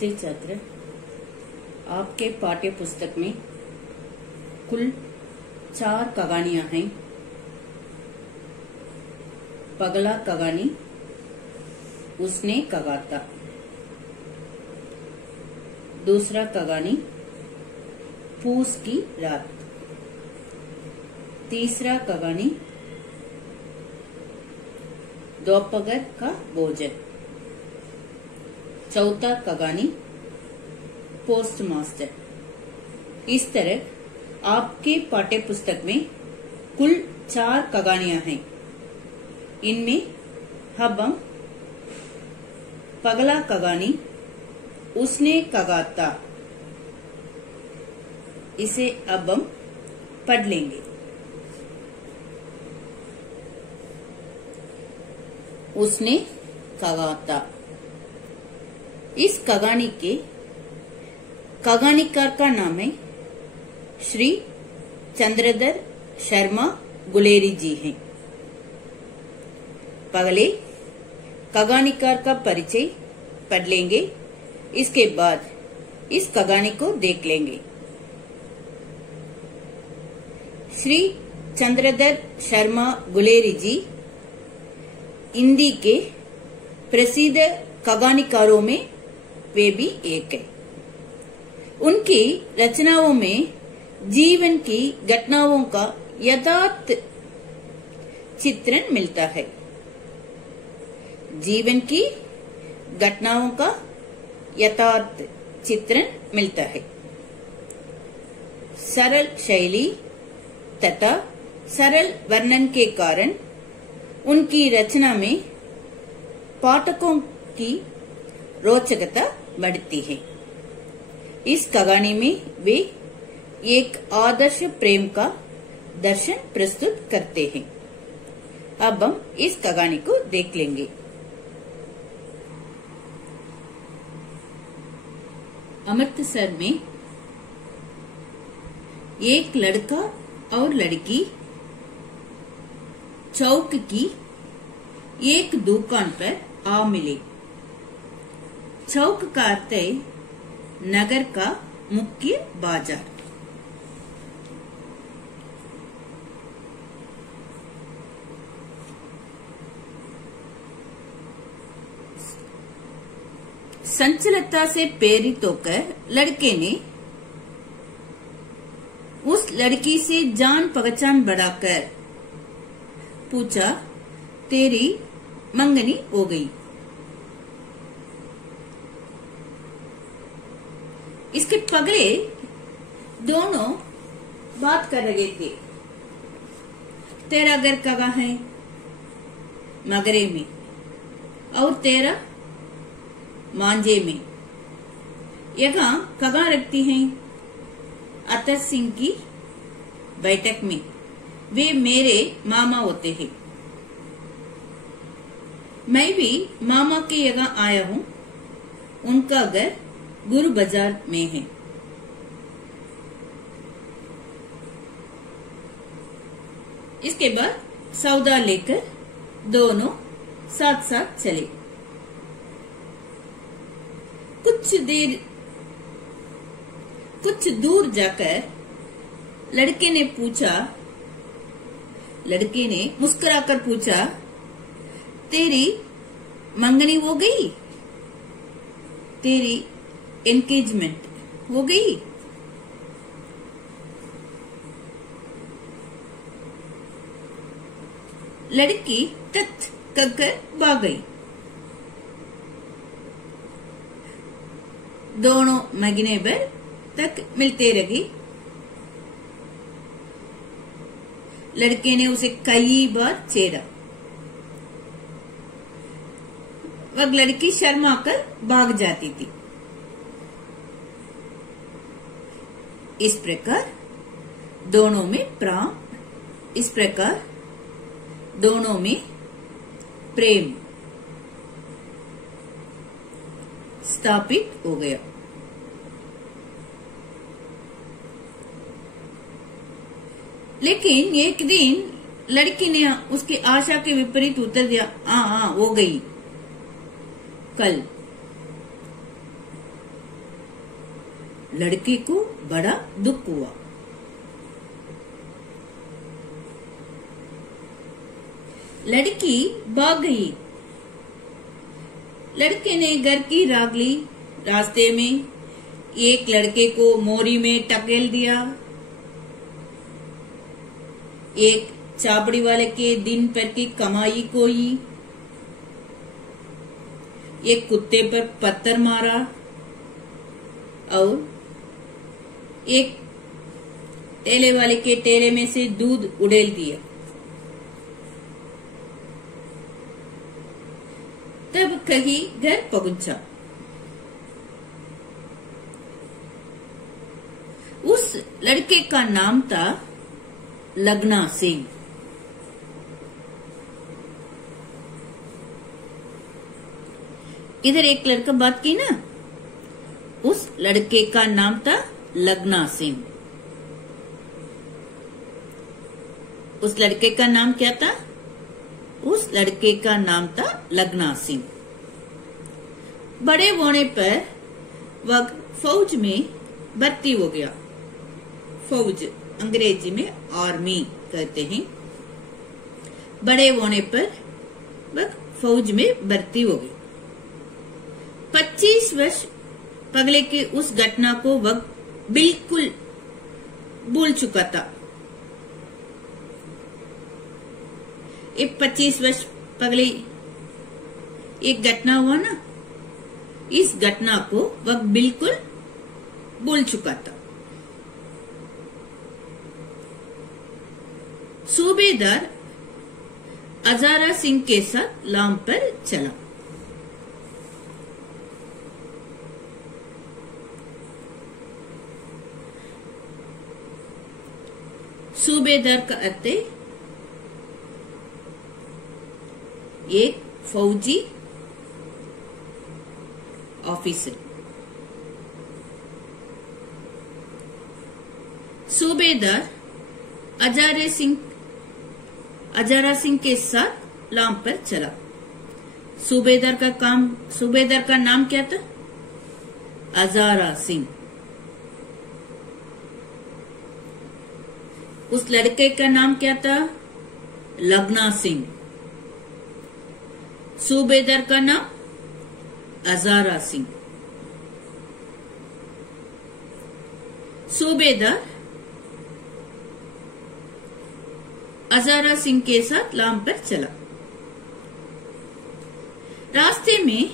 नमस्ते छात्र। आपके पाठ्य पुस्तक में कुल 4 कहानियां हैं। पगला कहानी, उसने कहा था। दूसरा कहानी पूस की रात। तीसरा कहानी दोपहर का भोजन। चौथा कहानी पोस्ट मास्टर। इस तरह आपके पाठ्य पुस्तक में कुल 4 कहानियां हैं। इनमें अब हम पगला कहानी, उसने कहा था, इसे अब हम पढ़ लेंगे। उसने कहा था। इस कहानी के कहानीकार का नाम है श्री चंद्रधर शर्मा गुलेरी जी हैं। पहले कहानीकार का परिचय पढ़ लेंगे, इसके बाद इस कहानी को देख लेंगे। श्री चंद्रधर शर्मा गुलेरी जी हिंदी के प्रसिद्ध कहानीकारों में वे भी एक है। उनकी रचनाओं में जीवन की घटनाओं का यथार्थ चित्रण मिलता है। जीवन की घटनाओं का यथार्थ चित्रण मिलता है। सरल शैली तथा सरल वर्णन के कारण उनकी रचना में पाठकों की रोचकता बढ़ती है। इस कहानी में वे एक आदर्श प्रेम का दर्शन प्रस्तुत करते हैं। अब हम इस कहानी को देख लेंगे। अमृतसर में एक लड़का और लड़की चौक की एक दुकान पर आ मिले। चौक का अर्थ है नगर का मुख्य बाजार। संचलता से प्रेरित होकर लड़के ने उस लड़की से जान पहचान बढ़ाकर पूछा, तेरी मंगनी हो गई। इसके पगले दोनों बात कर रहे थे। तेरा घर कहाँ है? मगरे में। और तेरा? मांझे में। यहाँ कहाँ रखती हैं? अतर सिंह की बैठक में। वे मेरे मामा होते हैं। मैं भी मामा के यहाँ आया हूँ। उनका घर गुरु बाजार में है। इसके बाद सौदा लेकर दोनों साथ साथ चले। कुछ दूर जाकर लड़के ने मुस्कुराकर पूछा, तेरी मंगनी हो गई? तेरी एंगेजमेंट हो गई? लड़की तत कहकर भाग गई। दोनों महीने भर तक मिलते रहे। लड़के ने उसे कई बार छेड़ा। वह लड़की शर्मा कर भाग जाती थी। इस प्रकार दोनों में प्रेम स्थापित हो गया। लेकिन एक दिन लड़की ने उसकी आशा के विपरीत उत्तर दिया, हाँ हो गई। कल लड़के को बड़ा दुख हुआ। लड़की भाग गई। लड़के ने घर की राख ली। रास्ते में एक लड़के को मोरी में टकेल दिया। एक चाबड़ी वाले के दिन भर की कमाई कोई। एक कुत्ते पर पत्थर मारा और एक ठेले वाले के ठेले में से दूध उड़ेल दिया। तब कहीं घर पहुंचा। उस लड़के का नाम था लगना सिंह। इधर एक लड़का बात की ना, उस लड़के का नाम था लगना सिंह। उस लड़के का नाम क्या था? उस लड़के का नाम था लगना सिंह। बड़े होने पर वह फौज में भर्ती हो गया। फौज अंग्रेजी में आर्मी कहते हैं। बड़े होने पर वह फौज में भर्ती हो गई। 25 वर्ष पहले के उस घटना को वह बिल्कुल भूल चुका था। एक 25 वर्ष पहले एक घटना हुआ ना, इस घटना को वह बिल्कुल भूल चुका था। सूबेदार हजारा सिंह के साथ लाम पर चला। सूबेदार का अर्थ है एक फौजी ऑफिसर। सूबेदार हजारा सिंह के साथ लाम पर चला। सूबेदार का नाम क्या था? हजारा सिंह। उस लड़के का नाम क्या था? लगना सिंह। सूबेदार का नाम हजारा सिंह। सूबेदार हजारा सिंह के साथ लाम पर चला। रास्ते में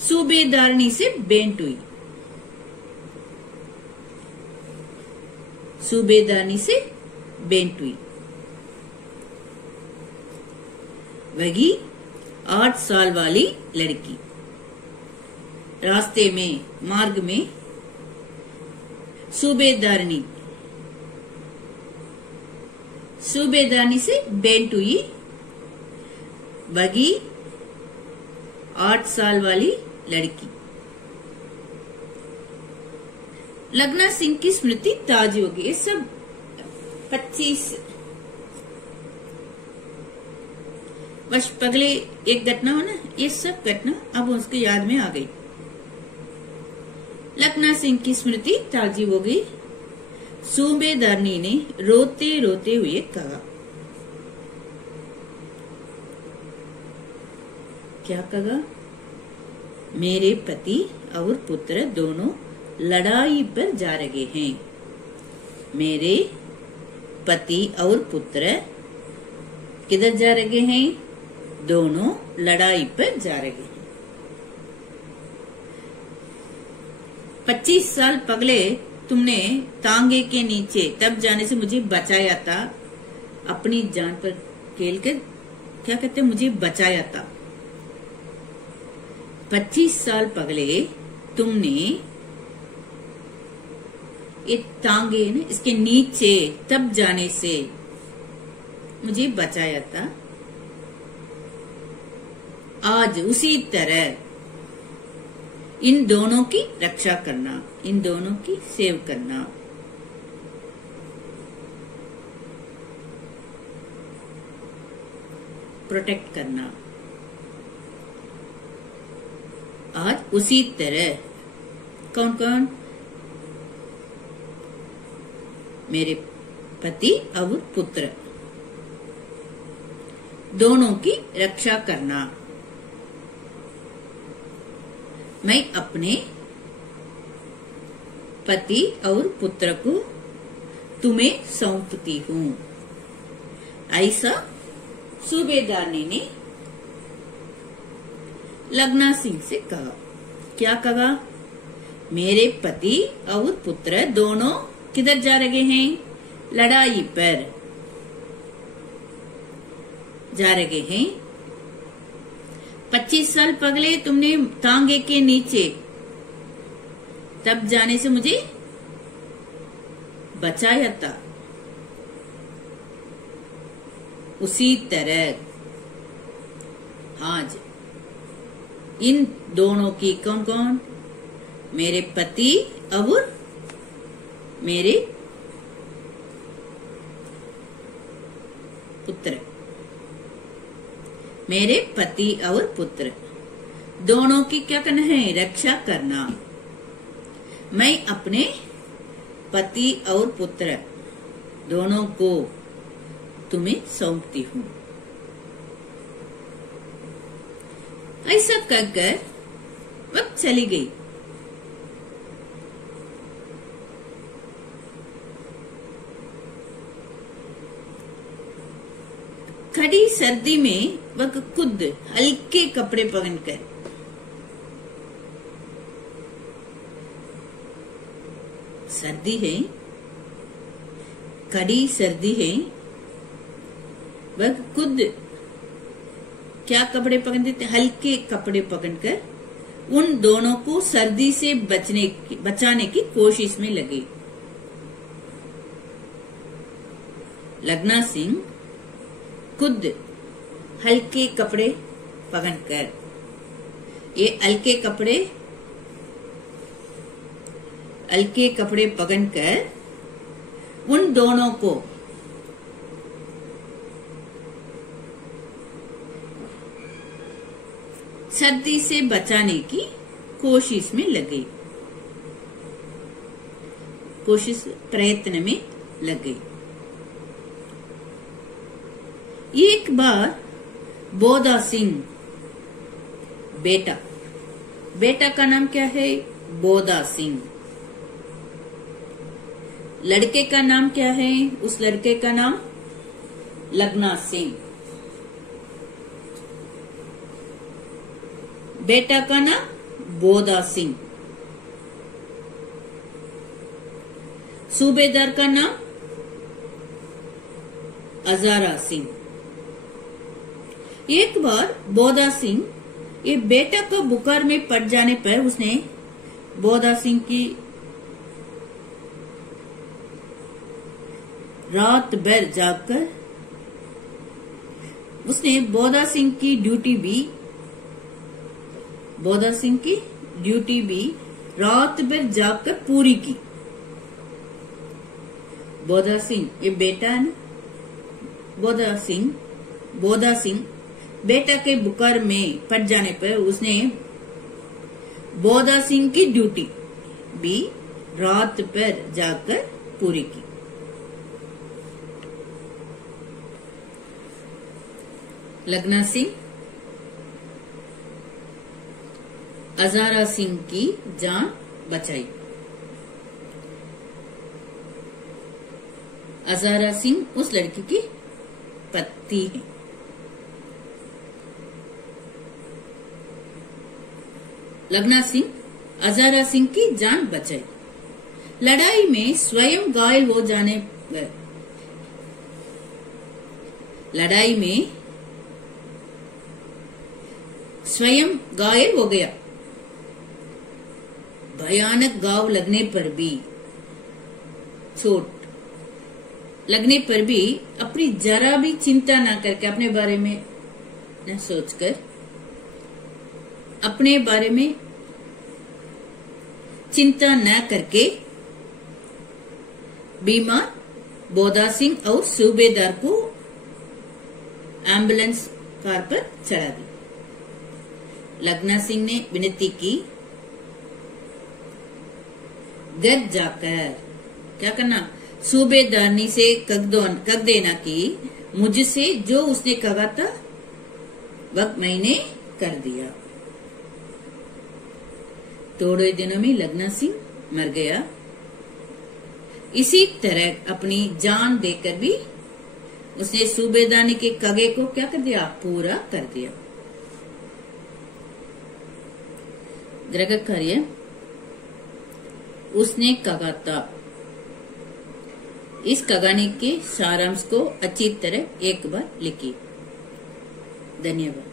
सूबेदारनी से भेंट हुई। सूबेदारनी से भेंट हुई। वही 8 साल वाली लड़की। रास्ते में मार्ग में सूबेदारनी से भेंट हुई। वही 8 साल वाली लड़की। लगना सिंह की स्मृति ताजी होगी। ये सब 25 वर्ष पहले एक घटना हो ना, ये सब घटना अब उसके याद में आ गई। लगना सिंह की स्मृति ताजी हो गई। सूबेदारनी ने रोते रोते हुए कहा। क्या कहा? मेरे पति और पुत्र दोनों लड़ाई पर जा रहे हैं। मेरे पति और पुत्र किधर जा रहे हैं? दोनों लड़ाई पर जा रहे हैं। 25 साल पहले तुमने तांगे के नीचे तब जाने से मुझे बचाया था। अपनी जान पर खेल कर क्या कहते, मुझे बचाया था। 25 साल पहले तुमने ये तांगे न इसके नीचे तब जाने से मुझे बचाया था। आज उसी तरह इन दोनों की रक्षा करना, इन दोनों की सेव करना। प्रोटेक्ट करना। आज उसी तरह कौन कौन? मेरे पति और पुत्र दोनों की रक्षा करना। मैं अपने पति और पुत्र को तुम्हें सौंपती हूँ। ऐसा सूबेदार ने लगना सिंह से कहा। क्या कहा? मेरे पति और पुत्र दोनों किधर जा रहे हैं? लड़ाई पर जा रहे हैं। 25 साल पहले तुमने तांगे के नीचे तब जाने से मुझे बचाया था। उसी तरह आज इन दोनों की कौन कौन? मेरे पति और मेरे पुत्र, मेरे पति और पुत्र दोनों की क्या करना है? रक्षा करना। मैं अपने पति और पुत्र दोनों को तुम्हें सौंपती हूँ। ऐसा कहकर वक्त चली गई। कड़ी सर्दी में वह खुद हल्के कपड़े पहनकर सर्दी है, कड़ी सर्दी है, वह खुद क्या कपड़े पहनते थे? हल्के कपड़े पहनकर उन दोनों को सर्दी से बचाने की कोशिश में लगे। लगना सिंह खुद हल्के कपड़े पहनकर, ये हल्के कपड़े पहनकर उन दोनों को सर्दी से बचाने की कोशिश में लगे, प्रयत्न में लगे। एक बार बोधा सिंह बेटा का नाम क्या है? बोधा सिंह। लड़के का नाम क्या है? उस लड़के का नाम लगना सिंह। बेटा का नाम बोधा सिंह। सूबेदार का नाम हजारा सिंह। एक बार बोधा सिंह ये बेटा को बुखार में पड़ जाने पर उसने बोधा सिंह की रात भर जागकर उसने बोधा सिंह की ड्यूटी भी रात भर जागकर पूरी की। बोधा सिंह ये बेटा है ना, बोधा सिंह बेटा के बुखार में पड़ जाने पर उसने बोधा सिंह की ड्यूटी भी रात भर जाकर पूरी की। लगना सिंह हजारा सिंह की जान बचाई। हजारा सिंह उस लड़की की पत्नी है। लगना सिंह हजारा सिंह की जान बचाई। लड़ाई में स्वयं घायल हो जाने लड़ाई में स्वयं घायल हो गया। भयानक घाव लगने पर भी, चोट लगने पर भी अपनी जरा भी चिंता न करके, अपने बारे में न सोचकर, अपने बारे में चिंता न करके बीमार बोधा सिंह और सूबेदार को एम्बुलेंस कार पर चढ़ा दी। लगना सिंह ने विनती की, घर जाकर क्या करना? सूबेदारनी से कह देना कि मुझसे जो उसने कहा था वह मैंने कर दिया। थोड़े दिनों में लगना सिंह मर गया। इसी तरह अपनी जान देकर भी उसने सूबेदारनी के कगे को क्या कर दिया, पूरा कर दिया। ग्रह कार्य उसने कहा था। इस कहानी के सारांश को अच्छी तरह एक बार लिखिए। धन्यवाद।